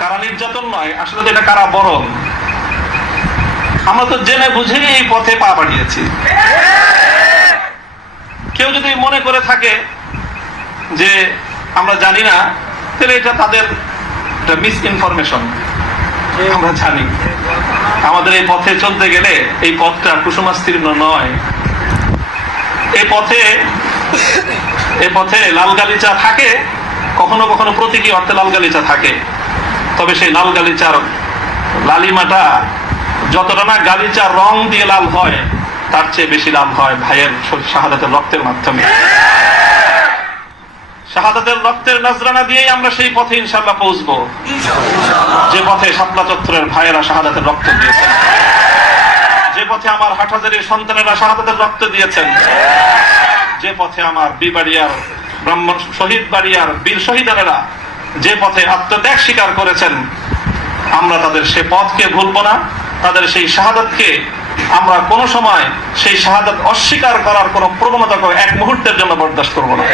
কারা নির্যাতন নয়, আসলে এটা কারা বরণ। আমরা তো জেনে বুঝে এই পথে পা বাড়িয়েছি। কেউ যদি মনে করে থাকে যে আমরা জানি না, তাহলে এটা তাদের মিস ইনফরমেশন। আমরা জানি আমাদের এই পথে চলতে গেলে এই পথটা কুসুমাস্তীর্ণ নয়। এই পথে লাল গালিচা থাকে, কখনো কখনো প্রতীকী অর্থে লাল গালিচা থাকে, তবে সেই লাল গালিচার লালিমাটা যতটা না গালিচার রং দিয়ে লাল হয়, তার চেয়ে বেশি লাল হয় ভাইয়ের শাহাদাতের রক্তের মাধ্যমে। শাহাদাতের রক্তের নজরানা দিয়েই আমরা সেই পথে ইনশাআল্লাহ পৌঁছবো, যে পথে শাপলা চত্বরের ভাইয়েরা শাহাদাতের রক্ত দিয়েছেন, যে পথে আমার হাটহাজারীর সন্তানেরা শাহাদাতের রক্ত দিয়েছেন, যে পথে আমার বিবাড়িয়ার ব্রাহ্মণ শহীদ বাড়িয়ার বীর শহীদানেরা যে পথে আত্মত্যাগ স্বীকার করেছেন, আমরা তাদের সে পথকে ভুলবো না। তাদের সেই শাহাদাতকে আমরা কোনো সময় সেই শাহাদাত অস্বীকার করার কোন প্রবণতাকে এক মুহূর্তের জন্য বরদাস্ত করবো না।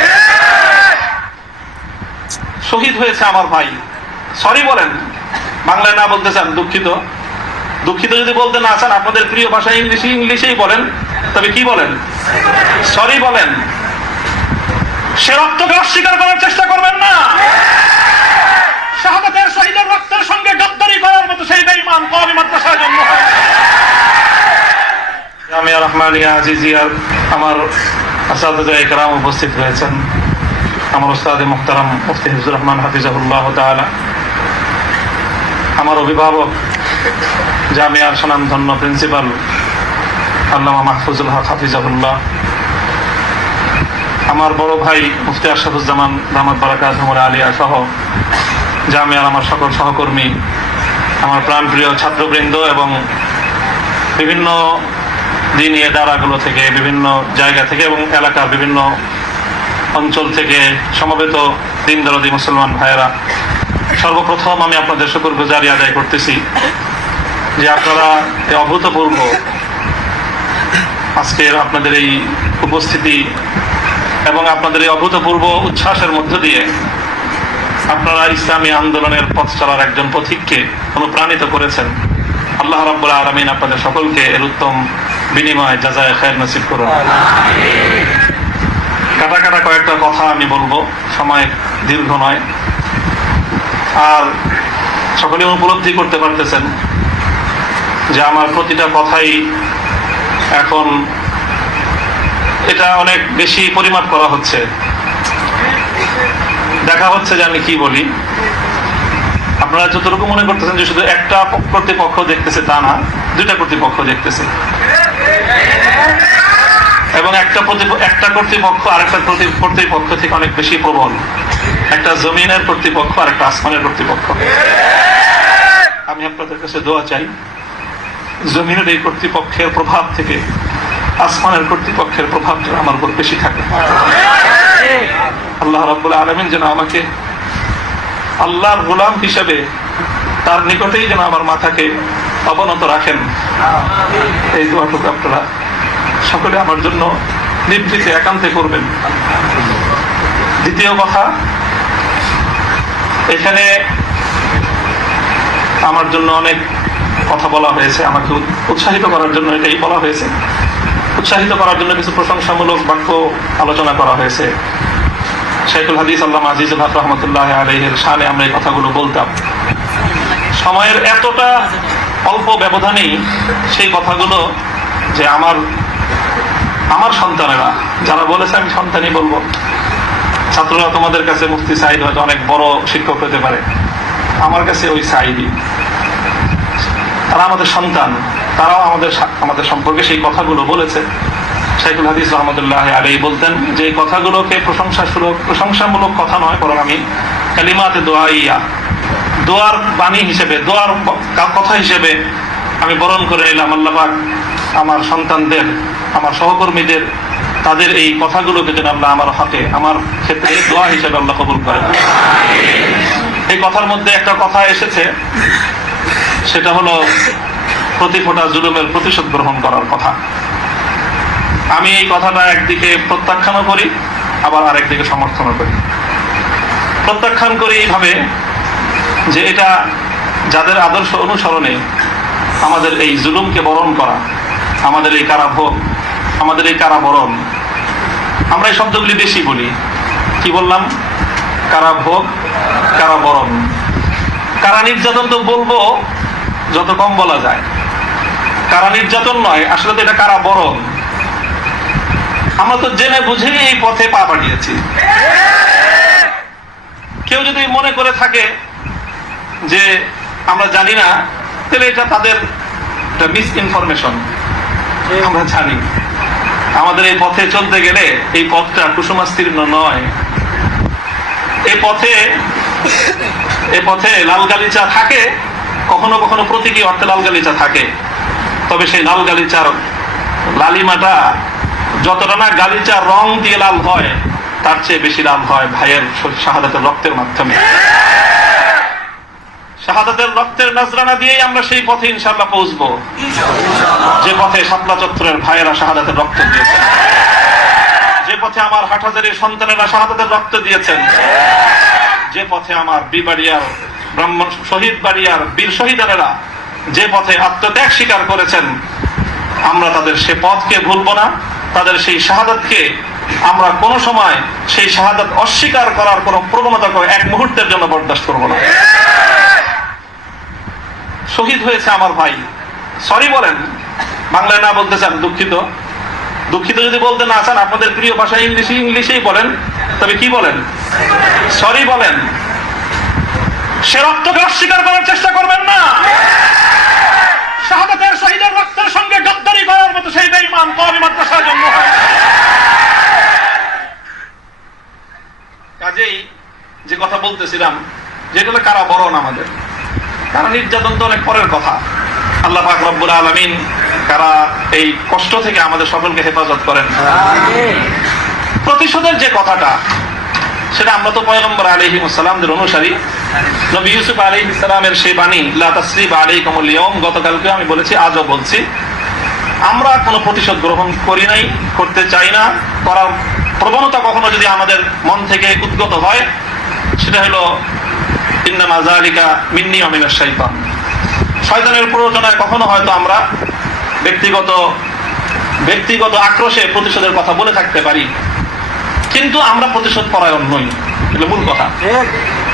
শহীদ হয়েছে আমার ভাই, সরি বলেন। বাংলায় না বলতে চান দুঃখিত, দুঃখিত যদি বলতে না চান আপনাদের প্রিয় ভাষা ইংলিশেই বলেন, তবে কি বলেন? সরি বলেন। সে রক্তকে অস্বীকার করার চেষ্টা করবেন না। শাহাদাতের শহীদের রক্তের সঙ্গে গাদ্দারি করার মতো সেই বেঈমান কওমি মাদ্রাসায় জন্ম হয়। জামিয়া রহমানিয়া আজিজিয়ার আমার আসাদুজায়ে কেরাম উপস্থিত রয়েছেন, আমার উস্তাদে মুহতারাম মুফতি হিফজুর রহমান হাফিজাহুল্লাহ তাআলা, আমার অভিভাবক জামিয়ার সুনামধন্য প্রিন্সিপাল আল্লামা মাহফুজুল হক হাফিজাহুল্লাহ, আমার বড় ভাই মুফতি আরশাদুজ্জামান দামাত বারাকাতুহু আলিয়া সহ জামিয়ার আমার সকল সহকর্মী, আমার প্রাণপ্রিয় ছাত্রবৃন্দ এবং বিভিন্ন দিনী ইদারাগুলো থেকে, বিভিন্ন জায়গা থেকে এবং এলাকার বিভিন্ন অঞ্চল থেকে সমবেত দিন দরদি মুসলমান ভাইয়েরা, সর্বপ্রথম আমি আপনাদের শুকরগুজারি আদায় করতেছি যে আপনারা এই অভূতপূর্ব আজকের আপনাদের এই উপস্থিতি এবং আপনাদের এই অভূতপূর্ব উচ্ছ্বাসের মধ্য দিয়ে আপনারা ইসলামী আন্দোলনের পথ চলার একজন পথিককে অনুপ্রাণিত করেছেন। আল্লাহ রাব্বুল আলামিন আপনাদের সকলকে এর উত্তম বিনিময় জাযায়ে খায়ের নসিব করুন। কাটা কাটা কয়েকটা কথা আমি বলবো, সময় দীর্ঘ নয়। আর সকলে উপলব্ধি করতে পারতেছেন যে আমার প্রতিটা কথাই এখন এটা অনেক বেশি পরিমাপ করা হচ্ছে, দেখা হচ্ছে যে আমি কি বলি। আপনারা যতটুকু মনে করতেছেন যে শুধু একটা কর্তৃপক্ষ দেখতেছে, তা না, দুইটা কর্তৃপক্ষ দেখতেছে, এবং একটা কর্তৃপক্ষ আরেকটা কর্তৃপক্ষ থেকে অনেক বেশি প্রবল। একটা জমিনের কর্তৃপক্ষ আর একটা আসমানের কর্তৃপক্ষ। আমি আপনাদের কাছে দোয়া চাই, জমিনের এই কর্তৃপক্ষের প্রভাব থেকে আসমানের কর্তৃপক্ষের প্রভাব যেন আমার উপর বেশি থাকে। আল্লাহ রাব্বুল আলামিন যেন আমাকে আল্লাহর গোলাম হিসেবে তার নিকটেই যেন আমার মাথাকে অবনত রাখেন, এই দোয়াটুকু আপনারা সকলে আমার জন্য নিভৃতে একান্তে করবেন। দ্বিতীয় কথা, এখানে আমার জন্য অনেক কথা বলা হয়েছে, আমাকে উৎসাহিত করার জন্য এটাই বলা হয়েছে। উৎসাহিত করার জন্য কিছু প্রশংসামূলক বাক্য আলোচনা করা হয়েছে। শাইখুল হাদিস আল্লামা আজিজুল হক রহমতুল্লাহ আলাইহির শানে আমরা এই কথাগুলো বলতাম। সময়ের এতটা অল্প ব্যবধানেই সেই কথাগুলো যে আমার সন্তানেরা যারা বলেছে, আমি সন্তানই বলবো, ছাত্ররা তোমাদের কাছে মুফতি সাইদ হয়তো অনেক বড় শিক্ষক হতে পারে, আমার কাছে ওই সাইদই, তারা আমাদের সন্তান, তারাও আমাদের সম্পর্কে সেই কথাগুলো বলেছে। শাইখুল হাদিস রহমতুল্লাহ আলাইহি বলতেন যে এই কথাগুলোকে প্রশংসামূলক কথা নয়, বরং আমি কালিমাতে দোয়াইয়া, দোয়ার বাণী হিসেবে, দোয়ার কথা হিসেবে আমি বরণ করে নিলাম। আল্লাহ পাক আমার সন্তানদের, আমার সহকর্মীদের, তাদের এই কথাগুলোকে যেন আল্লাহ আমার হাতে, আমার ক্ষেত্রে দোয়া হিসেবে আল্লাহ কবুল করেন। এই কথার মধ্যে একটা কথা এসেছে, সেটা হলো প্রতি ফোঁটা জুলুমের প্রতিশোধ গ্রহণ করার কথা। আমি এই কথাটা একদিকে প্রত্যাখ্যানও করি, আবার আরেকদিকে সমর্থনও করি। প্রত্যাখ্যান করি এইভাবে যে এটা যাদের আদর্শ অনুসরণে আমাদের এই জুলুমকে বরণ করা, আমাদের এই কারাভোগ, আমাদের এই কারাবরণ, আমরা এই শব্দগুলি বেশি বলি। কি বললাম? কারাভোগ, কারাবরণ। কারা নির্যাতন তো বলবো যত কম বলা যায়। কারা নির্যাতন নয়, আসলে তো এটা কারাবরণ। আমরা তো জেনে বুঝে এই পথে পা বাড়িয়েছি। কেউ যদি মনে করে থাকে যে আমরা জানি না, তাহলে এটা তাদের মিস ইনফরমেশন। আমরা জানি আমাদের এই পথে চলতে গেলে এই পথটা কুসুমাস্তীর্ণ নয়। এই পথে লাল গালিচা থাকে, কখনো কখনো প্রতীকী অর্থে লাল গালিচা থাকে। তবে সেই লাল গালিচার লালিমাটা যতটা না গালিচার রং দিয়ে লাল হয়, তার চেয়ে বেশি লাল হয় ভাইয়ের শাহাদাতের রক্তের মাধ্যমে। শাহাদাতের রক্তের নজরানা দিয়েই আমরা সেই পথে ইনশাআল্লাহ পৌঁছবো, যে পথে শাপলা চত্বরের ভাইয়েরা শাহাদাতের রক্ত দিয়েছেন, যে পথে আমার হাটহাজারীর সন্তানেরা শাহাদাতের রক্ত দিয়েছেন, যে পথে আমার বিবাড়িয়ার ব্রাহ্মণ শহীদ বাড়িয়ার বীর শহীদানেরা যে পথে আত্মত্যাগ স্বীকার করেছেন, আমরা তাদের সে পথকে ভুলবো না। তাদের সেই শাহাদাতকে আমরা কোনো সময় সেই শাহাদাত অস্বীকার করার কোন প্রবণতাকে এক মুহূর্তের জন্য বরদাস্ত করবো না। শহীদ হয়েছে আমার ভাই, সরি বলেন। বাংলায় না বলতে চান দুঃখিত, দুঃখিত যদি বলতে না চান আপনাদের প্রিয় ভাষা ইংলিশেই বলেন, তবে কি বলেন? সরি বলেন। সে রক্তকে অস্বীকার করার চেষ্টা করবেন না। শাহাদাতের শহীদের রক্তের সঙ্গে গদ্দারি করার মতো সেই বেঈমান কওমি মাদ্রাসার জন্ম হয়। কাজেই যে কথা বলতেছিলাম, যেগুলো কারাবরণ আমাদের, কারা নির্যাতন তো অনেক পরের কথা। আল্লাহ পাক রব্বুল আলামিন কারা এই কষ্ট থেকে আমাদের সকলকে হেফাজত করেন। প্রতিশোধের যে কথাটা, সেটা আমরা তো পয়গম্বর আলাইহিস সালামদের অনুসারী। নবী ইউসুফ আলাইহিস সালামের সেই বাণী লা তাসরিবা আলাইকুমুল ইয়াওম, গতকালকে আমি বলেছি, আজও বলছি, আমরা কোনো প্রতিশোধ গ্রহণ করি নাই, করতে চাই না। করার প্রবণতা কখনো যদি আমাদের মন থেকে উদ্গত হয়, সেটা হলো ইন্নামা যালিকা মিন্নি ওয়া মিনাশ শাইতান। শয়তানের প্ররোচনায় কখনো হয়তো আমরা ব্যক্তিগত আক্রোশে প্রতিশোধের কথা বলে থাকতে পারি, কিন্তু আমরা প্রতিশোধ পরায়ণ নই, এটা মূল কথা।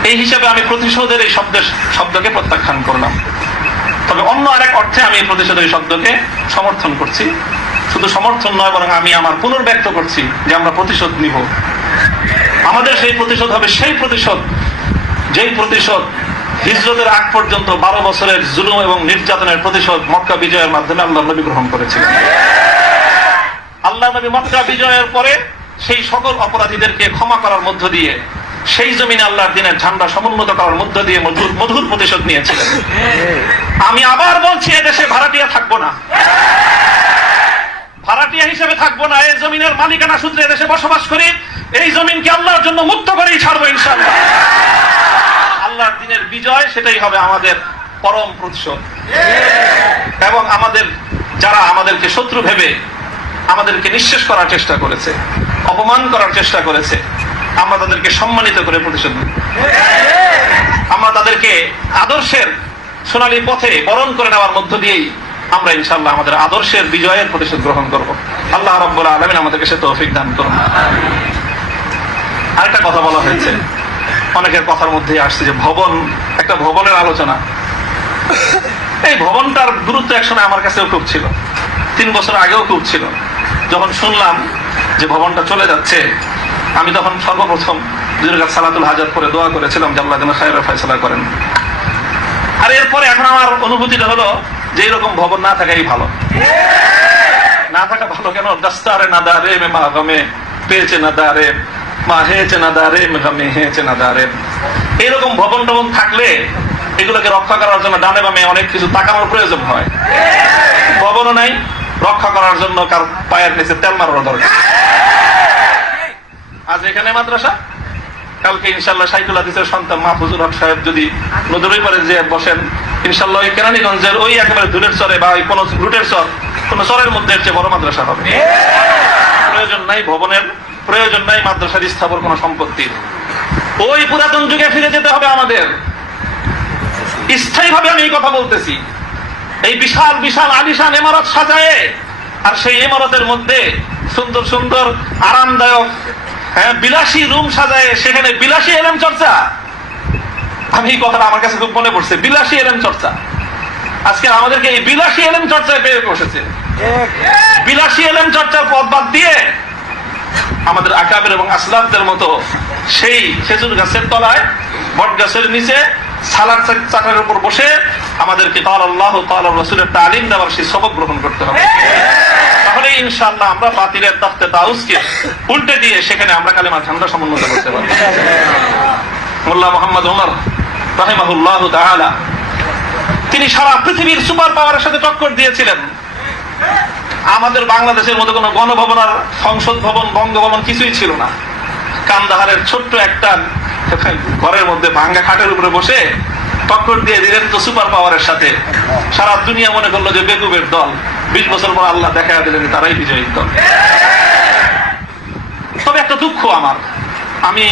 এই হিসাবে আমি প্রতিশোধের এই শব্দকে প্রত্যাখ্যান করলাম। তবে অন্য আরেক অর্থে আমি প্রতিশোধের এই শব্দকে সমর্থন করছি। শুধু সমর্থন নয়, বরং আমি আমার পুনর্ব্যক্ত করছি যে আমরা প্রতিশোধ নিব। আমাদের সেই প্রতিশোধ হবে সেই প্রতিশোধ, যেই প্রতিশোধ হিজরতের আগ পর্যন্ত 12 বছরের জুলুম এবং নির্যাতনের প্রতিশোধ মক্কা বিজয়ের মাধ্যমে আল্লাহ নবী গ্রহণ করেছিলেন। আল্লাহ নবী মক্কা বিজয়ের পরে সেই সকল অপরাধীদেরকে ক্ষমা করার মধ্য দিয়ে, সেই জমিনে আল্লাহর দিনের ঝান্ডা সমুন্নত করার মধ্য দিয়ে মধুর প্রতিশোধ নিয়েছিলেন। আমি আবার বলছি, এদেশে ভাড়াটিয়া থাকবো না, ভাড়াটিয়া হিসেবে থাকবো না। এই জমিনের মালিকানা সূত্রে এদেশে বসবাস করি। এই জমিনকে আল্লাহর জন্য মুক্ত করেই ছাড়বো ইনশাআল্লাহ। আল্লাহর দিনের বিজয়, সেটাই হবে আমাদের পরম প্রতিশোধ। এবং যারা আমাদেরকে শত্রু ভেবে আমাদেরকে নিঃশেষ করার চেষ্টা করেছে, অপমান করার চেষ্টা করেছে, আমরা তাদেরকে সম্মানিত করে প্রতিশোধ নেব। আমরা তাদেরকে আদর্শের সোনালী পথে বরণ করে নেওয়ার মধ্য দিয়েই আমরা ইনশাআল্লাহ আমাদের আদর্শের বিজয়ের প্রতিশোধ গ্রহণ করব। আল্লাহ রাব্বুল আলামিন আমাদেরকে সে তৌফিক দান করুন। আরেকটা কথা বলা হয়েছে, অনেকের কথার মধ্যে আসছে যে একটা ভবনের আলোচনা। এই ভবনটার গুরুত্ব একসময় আমার কাছেও খুব ছিল, 3 বছর আগেও খুব ছিল। যখন শুনলাম যে ভবনটা চলে যাচ্ছে, আমি তখন সর্বপ্রথম দুইরাকাত সালাতুল হাজাত করে দোয়া করেছিলাম যে আল্লাহ যেন খায়রের ফয়সালা করেন। আর এরপরে এখন আমার অনুভূতিটা হলো যে এরকম ভবন না থাকাই ভালো। না থাকা ভালো কেন? দস্তারে না দারে মে মা গমে পেয়েছে না দারে মা হেয়েছে না দারে মে গমে হেয়েছে না দারে। এইরকম ভবন টবন থাকলে এগুলোকে রক্ষা করার জন্য ডানে বামে অনেক কিছু তাকানোর প্রয়োজন হয়। ভবনও নাই, রক্ষা করার জন্য কার পায়ের নিচে তেল মারার দরকার। আজ এখানে মাদ্রাসা, কালকে ইনশাআল্লাহ শাইখুল হাদিসের সন্তান মাহফুজুল হক সাহেব যদি নদীর পারে যে বসেন, ইনশাআল্লাহ ওই কেরানীগঞ্জের ওই একেবারে ধুলের চরে বা ওই কোনো রুটের চর, কোনো চরের মধ্যে চেয়ে বড় মাদ্রাসা হবে। প্রয়োজন নাই ভবনের, প্রয়োজন নাই মাদ্রাসার স্থাপন কোনো সম্পত্তির। ওই পুরাতন যুগে ফিরে যেতে হবে আমাদের, স্থায়ীভাবে আমি এই কথা বলতেছি, এই বিশাল বিশাল আলিশান ইমারত সাজায়ে, আর সেই ইমারতের মধ্যে সুন্দর সুন্দর আরামদায়ক বিলাসী রুম সাজায়, সেখানে বিলাসী এলেম চর্চা। আমি এই কথাটা আমার কাছে খুব মনে পড়ছে, বিলাসী এলেম চর্চা। আজকে আমাদেরকে এই বিলাসী এলেম চর্চায় পেয়ে বসেছে। বিলাসী এলেম চর্চার পথ বাদ দিয়ে আমাদের আকাবের এবং আসলাফদের মতো সেই খেজুর গাছের তলায়, বট গাছের নিচে সালাদ চাটার উপর বসে আমাদেরকে কাল আল্লাহ কাল রাসূলের তালিম দেওয়ার সেই সবক গ্রহণ করতে হবে। তাহলে ইনশাআল্লাহ আমরা বাতিলের তাখতে তাউসকে উল্টে দিয়ে সেখানে আমরা কালেমা ঝান্ডা সমুন্নত করতে পারব। মোল্লা মুহাম্মদ ওমর রাহিমাহুল্লাহ তাআলা তিনি সারা পৃথিবীর সুপার পাওয়ারের সাথে টক্কর দিয়েছিলেন। আমাদের বাংলাদেশের মধ্যে কোনো গণভবন আর সংসদ ভবন, বঙ্গভবন কিছুই ছিল না। কান্দাহারের ছোট্ট একটা ঘরের মধ্যে ভাঙ্গা খাটের উপরে বসে টক্কর দিয়ে দিলেন তো সুপার পাওয়ারের সাথে। সারা দুনিয়া মনে করলো যে বেকুবের দল। 20 বছর পর আল্লাহ দেখা দিলেন তারাই বিজয়ী দল। তবে একটা দুঃখ আমার, আমি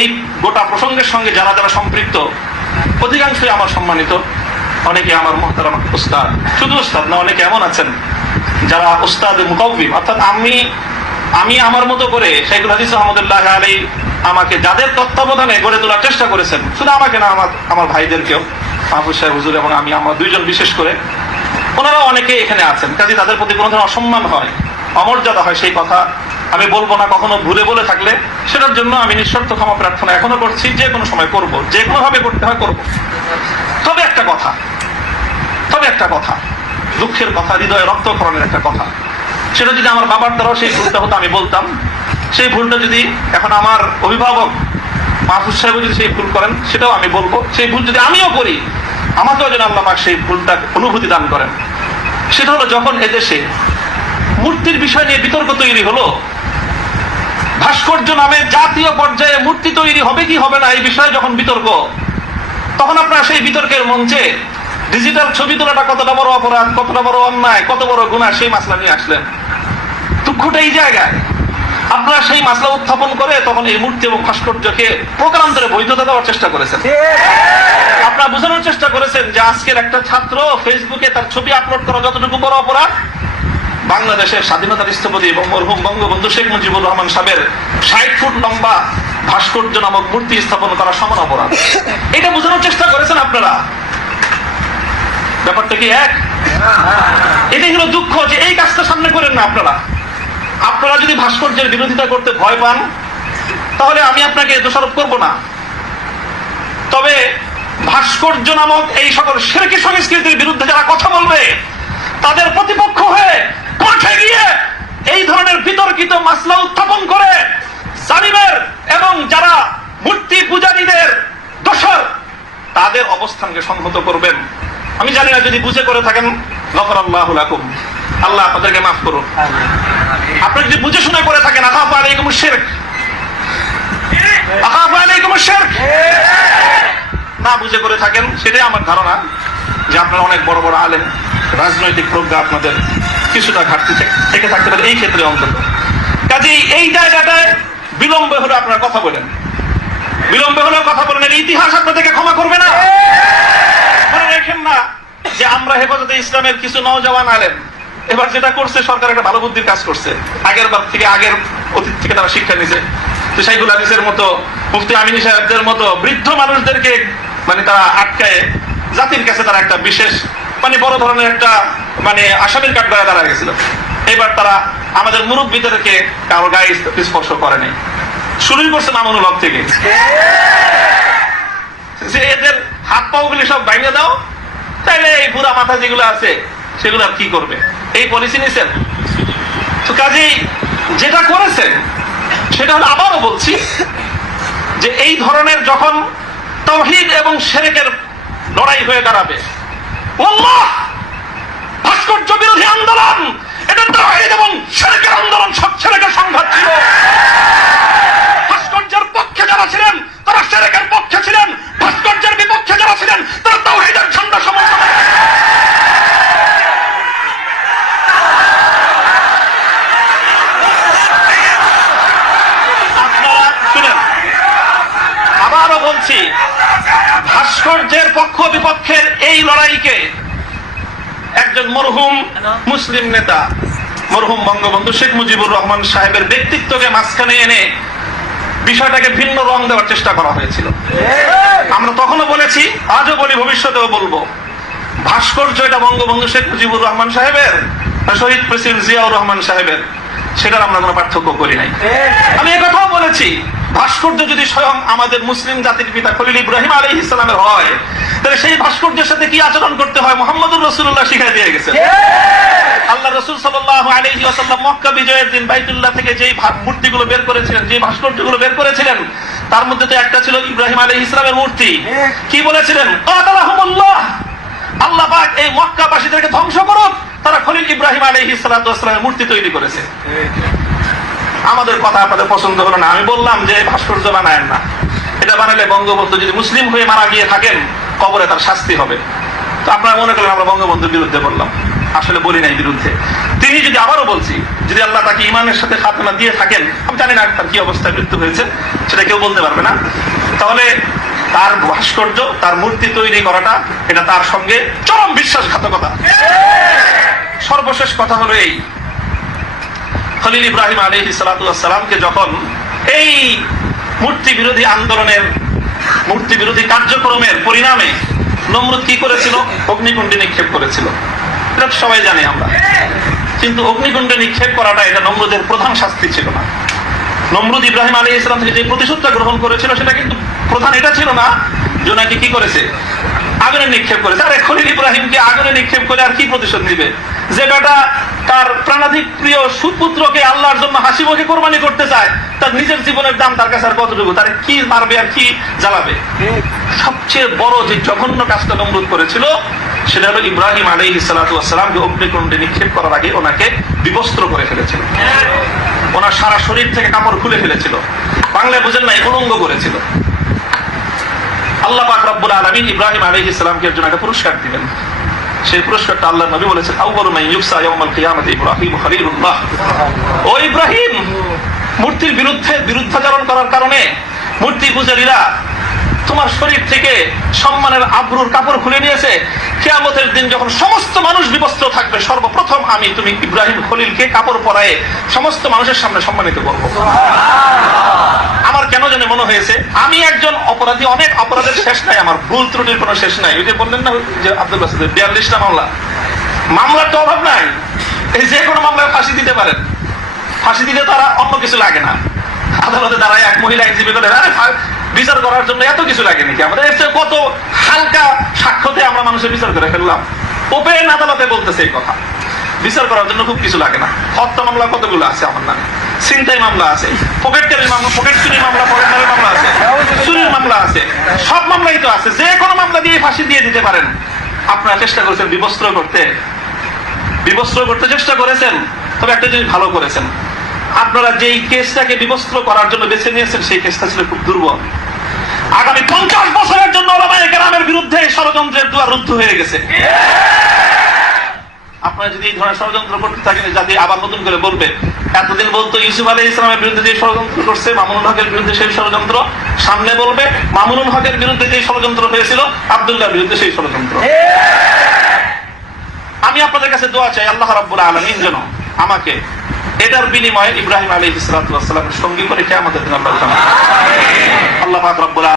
এই গোটা প্রসঙ্গের সঙ্গে যারা যারা সম্পৃক্ত অধিকাংশই আমার সম্মানিত, অনেকে আমার মুহতারাম উস্তাদ, শুধু উস্তাদ না, অনেকে এমন আছেন যারা উস্তাদে মুকাউবিম, অর্থাৎ আমি আমার মতো করে শাইখুল হাদিস রহমতুল্লাহ আলাইহি আমাকে যাদের তত্ত্বাবধানে গড়ে তোলার চেষ্টা করেছেন, শুধু আমাকে না, আমার ভাইদেরকেও, মাহফুজ সাহেব হুজুর এবং আমি, আমার দুইজন বিশেষ করে, ওনারা অনেকে এখানে আছেন। কাজে তাদের প্রতি কোনো ধরনের অসম্মান হয়, অমর্যাদা হয়, সেই কথা আমি বলবো না। কখনো ভুলে বলে থাকলে সেটার জন্য আমি নিঃশর্ত ক্ষমা প্রার্থনা এখনো করছি, যে কোনো সময় করব, যে কোনো ভাবে করতে হয় করব। তবে একটা কথা, দুঃখের কথা, হৃদয়ে রক্তক্ষরণের একটা কথা, সেটা যদি আমার বাবার দ্বারাও সেই ভুলটা হতো আমি বলতাম। সেই ভুলটা যদি এখন আমার অভিভাবক মাহফুজ সাহেব যদি সেই ভুল করেন সেটাও আমি বলবো। সেই ভুল যদি আমিও করি, আমাকেও যেন আল্লাহ পাক সেই ভুলটা অনুভূতি দান করেন। সেটা হলো যখন এদেশে মূর্তির বিষয় নিয়ে বিতর্ক তৈরি হলো, ভাস্কর্য নামে জাতীয় পর্যায়ে মূর্তি তৈরি হবে কি হবে না এই বিষয়ে যখন বিতর্ক, তখন আপনারা সেই বিতর্কের মঞ্চে ডিজিটাল ছবি তোলাটা কতটা বড় অপরাধ, কতটা বড় অন্যায়, কত বড় গুনাহ, সেই মাসলা নিয়ে আসলেন। দুঃখটা এই জায়গায়, আপনারা সেই মাসলা উত্থাপন করে তখন এই মূর্তি এবং ভাস্কর্যকে প্রকারান্তরে বৈধতা দেওয়ার চেষ্টা করেছেন। আপনারা বোঝানোর চেষ্টা করেছেন যে আজকের একটা ছাত্র ফেসবুকে তার ছবি আপলোড করা যতটুকু বড় অপরাধ, বাংলাদেশের স্বাধীনতার স্থপতি এবং মরহুম বঙ্গবন্ধু শেখ মুজিবুর রহমান সাহেবের 60 ফুট লম্বা ভাস্কর্য নামক মূর্তি স্থাপন করা সমান অপরাধ। এটা বোঝানোর চেষ্টা করেছেন আপনারা। ব্যাপারটা কি এক? এটাই হলো দুঃখ যে এই কাজটা সামনে করেন না আপনারা যদি ভাস্কর্যের বিরোধিতা করতে ভয় পান, তাহলে আমি আপনাকে দোষারোপ করব না। তবে ভাস্কর্য নামক এই সকল শিরকি সংস্কৃতির বিরুদ্ধে যারা কথা বলবে, তাদের প্রতিপক্ষ হয়ে মাঠে গিয়ে এই ধরনের বিতর্কিত মাসলা উত্থাপন করে জালিমের এবং যারা মূর্তি পূজারীদের দোষর, তাদের অবস্থানকে সংহত করবেন। আমি জানি না, যদি বুঝে করে থাকেন গফরাল্লাহু লাকুম, আল্লাহ আপনাদেরকে মাফ করুন। আপনি যদি বুঝে শুনে করে থাকেন, আখাফু আলাইকুমুশ শিরক, আখাফু আলাইকুমুশ শিরক, না বুঝে করে থাকেন, সেটাই আমার ধারণা যে আপনারা অনেক বড় বড় আলেম, রাজনৈতিক প্রজ্ঞা আপনাদের কিছুটা ঘাটতি থেকে থাকতে পারে এই ক্ষেত্রে অন্তত। কাজেই এই জায়গাটায় বিলম্ব হলে আপনারা কথা বলেন, এর ইতিহাস আপনাদেরকে ক্ষমা করবে না। মনে রাখেন না যে আমরা হেফাজতে ইসলামের কিছু নওজওয়ান আলেম এবার যেটা করছে, সরকার একটা ভালো বুদ্ধির কাজ করছে। আগের অতীত থেকে তারা শিক্ষা নিছে। তো শাইখুল হাদিসের মতো, মুফতি আমিনী সাহেবদের মতো বৃদ্ধ মানুষদেরকে তারা আটকায় জাতির কাছে তারা একটা বিশেষ বড় ধরনের একটা আসামির কাঠগড়ায় দাঁড়ায় গেছিল। এবার তারা আমাদের মুরব্বীদেরকে কারো গায়ে স্পর্শ করেনি, শুরুই করছে মামুনুল হক থেকে, যে এদের হাত পাও গুলি সব ভাঙিয়ে দাও, তাইলে এই বুড়া মাথা যেগুলো আছে সেগুলো আর কি করবে, এই পলিসি নিয়েছেন। তো কাজেই যেটা করেছেন সেটা হলো, আবারও বলছি, যে এই ধরনের যখন তাওহীদ এবং শিরকের লড়াই হয়ে দাঁড়াবে, আল্লাহ ভাস্কর্য বিরোধী আন্দোলন, এটা তাওহীদ এবং শিরকের আন্দোলন, সব শিরকের সংঘাত ছিল। ভাস্কর্যের পক্ষে যারা ছিলেন তারা শিরকের পক্ষে ছিলেন, ভাস্কর্যের বিপক্ষে যারা ছিলেন তারা তাওহীদের ঝান্ডা সমর্থন। আপনারা শুনেন, আবারও বলছি, ভাস্কর্য ভাস্কর্যের পক্ষ বিপক্ষের এই লড়াইকে একজন মরহুম মুসলিম নেতা মরহুম বঙ্গবন্ধু শেখ মুজিবুর রহমান সাহেবের ব্যক্তিত্বকে মাঝখানে এনে বিষয়টাকে ভিন্ন রং দেওয়ার চেষ্টা করা হয়েছিল। আমরা তখনও বলেছি, আজও বলি, ভবিষ্যতেও বলবো, ভাস্কর্য এটা বঙ্গবন্ধু শেখ মুজিবুর রহমান সাহেবের, শহীদ প্রেসিডেন্ট জিয়াউর রহমান সাহেবের, সেটার আমরা কোনো পার্থক্য করি নাই। আমি একথাও বলেছি, ভাস্কর্য যদি স্বয়ং আমাদের মুসলিম জাতির পিতা খলিল ইব্রাহিম আলাইহিস সালামের হয়, তাহলে সেই ভাস্কর্যের সাথে কি আচরণ করতে হয় মুহাম্মদুর রাসূলুল্লাহ শিখিয়ে দিয়ে গেছেন। আল্লাহ রাসূল সাল্লাল্লাহু আলাইহি ওয়াসাল্লাম মক্কা বিজয়ের দিন বাইতুল্লাহ থেকে যেই মূর্তিগুলো বের করেছিলেন, যে ভাস্কর্যগুলো বের করেছিলেন, তার মধ্যে তো একটা ছিল ইব্রাহিম আলাইহিস সালামের মূর্তি। কি বলেছিলেন? কাতালাহুমুল্লাহ, আল্লাহ পাক এই মক্কাবাসীদেরকে ধ্বংস করুন, তারা খলিল ইব্রাহিম আলাইহিস সালাতু ওয়াস সালামের মূর্তি তৈরি করেছে। আমাদের কথা আপনাদের পছন্দ হলো না, আমি বললাম যে ভাস্কর্য বানায়েন না, এটা বানালে বঙ্গবন্ধু যদি মুসলিম হয়ে মারা গিয়ে থাকেন কবরে তার শাস্তি হবে। তো আপনারা মনে করলেন আমরা বঙ্গবন্ধুর বিরুদ্ধে বললাম, আসলে বলি নাই বিরুদ্ধে। তিনি যদি, আবারও বলছি, যদি আল্লাহ তাকে ইমানের সাথে খাতনা দিয়ে থাকেন, আমি জানি না তার কি অবস্থায় মৃত্যু হয়েছে, সেটা কেউ বলতে পারবে না, তাহলে তার ভাস্কর্য, তার মূর্তি তৈরি করাটা এটা তার সঙ্গে চরম বিশ্বাসঘাতকতা। সর্বশেষ কথা হলো এই, খলিল ইব্রাহিম আলাইহিস সালাতু ওয়াস সালামকে যখন এই মূর্তি বিরোধী আন্দোলনের, মূর্তি বিরোধী কার্যক্রমের পরিণামে নমরুদ কি করেছিল? অগ্নিকুণ্ডে নিক্ষেপ করেছিল, এটা সবাই জানি আমরা। কিন্তু অগ্নিকুণ্ডে নিক্ষেপ করাটা এটা নমরুদের প্রধান শাস্তি ছিল না। নমরুদ ইব্রাহিম আলাইহিস সালাম থেকে যে প্রতিশোধটা গ্রহণ করেছিল সেটা কিন্তু প্রধান এটা ছিল না যে নাকি কি করেছে, আগুনে নিক্ষেপ করেছে। আরে খলিল ইব্রাহিমকে আগুনে নিক্ষেপ করে আর কি প্রতিশোধ নিবে? যে বেটা তার প্রাণাধিক প্রিয় সুপুত্রকে আল্লাহর জন্য হাসি মুখে কোরবানি করতে চায়, তার নিজের জীবনের দাম তার কাছে আর কতটুকু, তার কি মারবে আর কি জ্বালাবে? সবচেয়ে বড় যে জঘন্য কাজটা নমরুদ করেছিল সেটা হলো ইব্রাহিম আলাইহিস সালাতু ওয়াস সালামকে অগ্নিকুণ্ডে নিক্ষেপ করার আগে ওনাকে বিবস্ত্র করে ফেলেছিল, ওনার সারা শরীর থেকে কাপড় খুলে ফেলেছিল, বাংলায় বুঝেন না, উলঙ্গ করেছিল। আল্লাহ পাক রব্বুল আলামিন ইব্রাহিম আলাইহিস সালামকে একজন একটা পুরস্কার দিবেন। সেই পুরস্কারটা আল্লাহর নবী বলেছেন, আউয়ালু মান ইউসা ইয়াউমাল কিয়ামাতি ইব্রাহিম খলিলুল্লাহ। ও ইব্রাহিম, মূর্তির বিরুদ্ধাচরণ করার কারণে মূর্তি পূজারীরা তোমার শরীর থেকে সম্মানের আবরুর কাপড় খুলে নিয়েছে। কিয়ামতের দিন যখন সমস্ত মানুষ বিবস্ত্র থাকবে, সর্বপ্রথম আমি তুমি ইব্রাহিম খলিলকে কাপড় পরায়ে সমস্ত মানুষের সামনে সম্মানিত করব। আমার কেন জানে মনে হয়েছে আমি একজন অপরাধী, অনেক অপরাধের শেষ নাই, আমার ভুল ত্রুটির কোনো শেষ নাই। ওই যে বললেন না যে আব্দুল বাসিদের 42টা মামলা, মামলার তো অভাব নাই, এই যে কোনো মামলায় ফাঁসি দিতে পারেন। ফাঁসি দিতে তারা অন্য কিছু লাগে না, আদালতে দাঁড়ায় এক মহিলা আইনজীবী করে বিচার করার জন্য এত কিছু লাগে নাকি? আমাদের কত হালকা সাক্ষ্যতে আমরা মানুষের বিচার করে ফেললাম। ওপেন আদালতে বলতেছে এই কথা, বিচার করার জন্য খুব কিছু লাগে না। হত্যা মামলা কতগুলো আছে আমার নামে, ছিনতাই মামলা আছে, পকেটকারী মামলা, পকেট চুরির মামলা, পকেটমারের মামলা আছে, চুরির মামলা আছে, সব মামলাই তো আছে। যে কোনো মামলা দিয়ে ফাঁসি দিয়ে দিতে পারেন। আপনারা চেষ্টা করেছেন বিবস্ত্র করতে চেষ্টা করেছেন, তবে একটা জিনিস ভালো করেছেন, আপনারা যেই কেসটাকে বিবস্ত্র করার জন্য বেছে নিয়েছেন সেই কেসটা ছিল খুব দুর্বল। আগামী 50 বছরের জন্য ওলামায়ে কেরামের বিরুদ্ধে ষড়যন্ত্রের দুয়ার রুদ্ধ হয়ে গেছে। আপনারা যদি এই ধরনের ষড়যন্ত্র করতে থাকেন, জাতি আবার নতুন করে বলবে, এতদিন বলতো ইউসুফ আলাইহিস সালামের বিরুদ্ধে যে ষড়যন্ত্র করছে, মামুনুল হকের বিরুদ্ধে সেই ষড়যন্ত্র, সামনে বলবে মামুনুল হকের বিরুদ্ধে যে ষড়যন্ত্র হয়েছিল, আব্দুল্লাহর বিরুদ্ধে সেই ষড়যন্ত্র। আমি আপনাদের কাছে দোয়া চাই, আল্লাহ রাব্বুল আলামিন যেন আমাকে এটার বিনিময়ে ইব্রাহিম আলাইহিস সালাতু ওয়াস সালামের সঙ্গী করে কিয়ামতের দিন আল্লাহ পাক রব্বুল